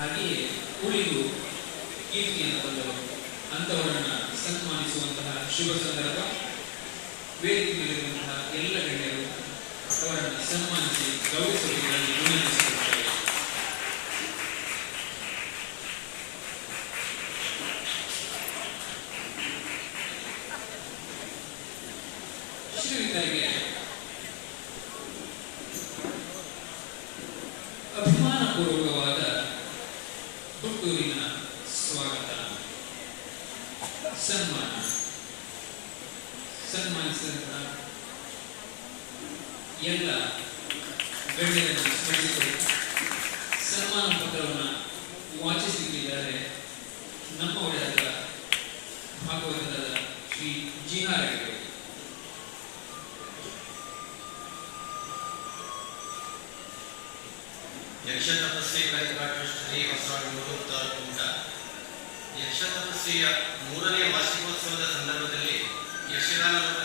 ಹಾಗೆಯೇ ಉಳಿದು ಕೀರ್ತಿಯನ್ನು ಬಂದವರು ಅಂಥವರನ್ನು ಸನ್ಮಾನಿಸುವಂತಹ ಶುಭ ಸಂದರ್ಭ ವೇದಿಕೆಯಲ್ಲಿರುವಂತಹ ಎಲ್ಲ ಗಣ್ಯರು ಅವರನ್ನು ಸನ್ಮಾನಿಸಿ ಗೌರವಿಸಬೇಕಾಗಿ ವಿನಂತಿಸುತ್ತಾರೆ ಶ್ರೀವಿದ್ಯರಿಗೆ ಎಲ್ಲ ಗಣ್ಯರನ್ನು ಸ್ಮರಿಸಿದರು ಸನ್ಮಾನ ಪತ್ರವನ್ನು ವಾಚಿಸಲಿಕ್ಕಿದ್ದಾರೆ ನಮ್ಮ ಒಡೆಯದ ಭಾಗವತದ ಶ್ರೀ ಜಿಹಾರಗಳು ಯಕ್ಷತಪಸ್ವಿ ವೆಂಕಟಾಶ್ರೀ ಹೊಸನೂರು ತಾಲೂಕುಂಟ ಯಕ್ಷತಪಸ್ವಿಯ ಮೂರನೇ ವಾರ್ಷಿಕೋತ್ಸವದ ಸಂದರ್ಭದಲ್ಲಿ ಯಕ್ಷಗಾನವನ್ನು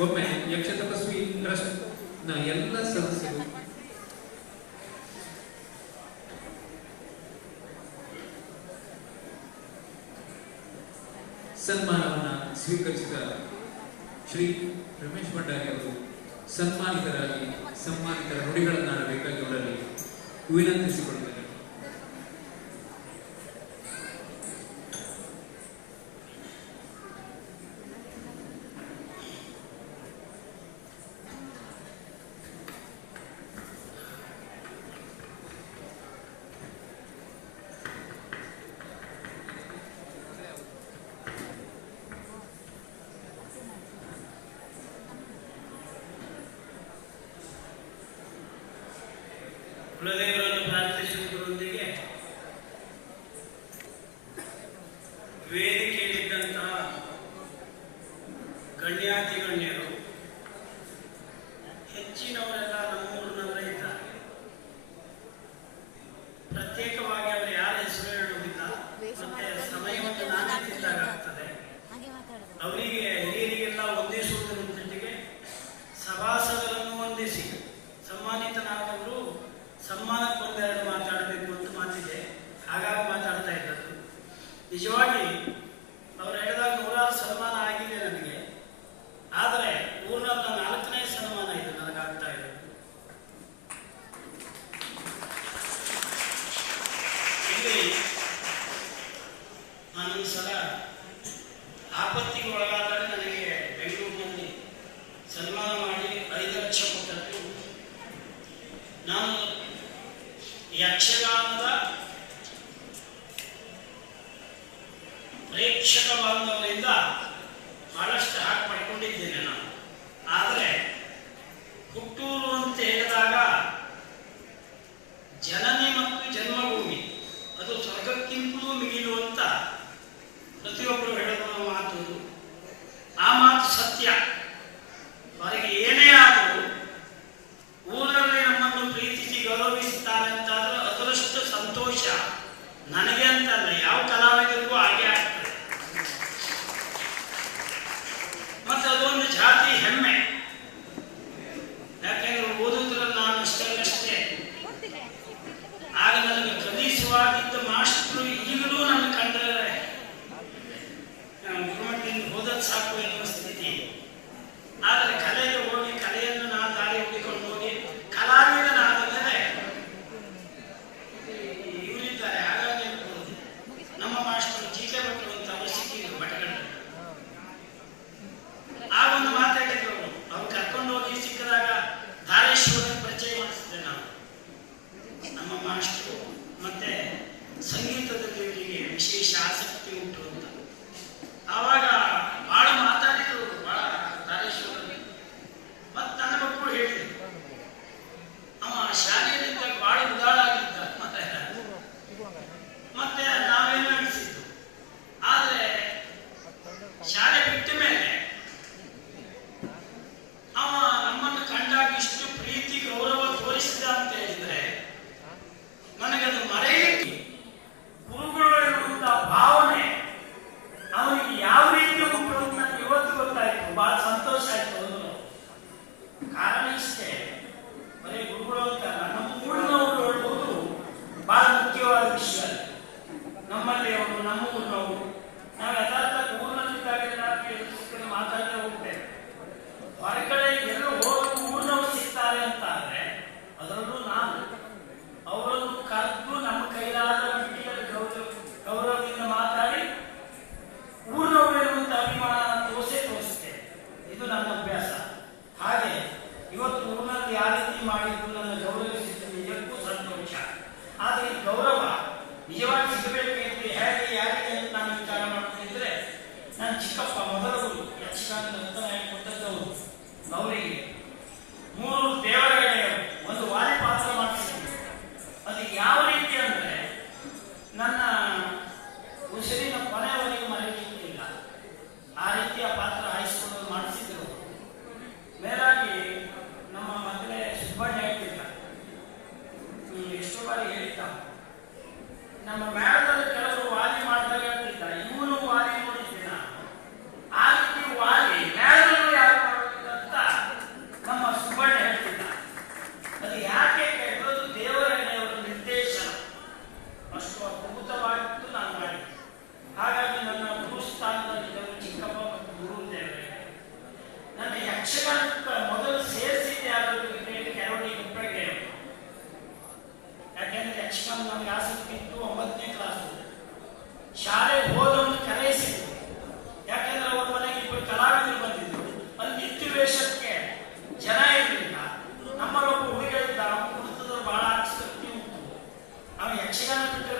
ಒಮ್ಮೆ ಯಕ್ಷ ತಪಸ್ವಿ ಟ್ರಸ್ಟ್ನ ಎಲ್ಲ ಸದಸ್ಯರು ಸನ್ಮಾನವನ್ನ ಸ್ವೀಕರಿಸಿದ ಶ್ರೀ ರಮೇಶ್ ಭಂಡಾರಿ ಅವರು ಸನ್ಮಾನಿತರಾಗಿ, ಸನ್ಮಾನಿತರ ನುಡಿಗಳನ್ನಾಡಬೇಕಾಗಿ ಅವರಲ್ಲಿ ವಿನಂತಿಸಿಕೊಂಡು ಜ್ಞಾನಾದಿ ಗಣ್ಯರು ಹೆಚ್ಚಿನವರೆಲ್ಲ ಆ ಮಾಡಿದ್ದು ನನ್ನ ಗೌರವಿಸಿದ್ದು ನಿಜಕ್ಕೂ ಸಂತೋಷ ಆದರೆ ಗೌರವ ನಿಜವಾಗಿ Mexican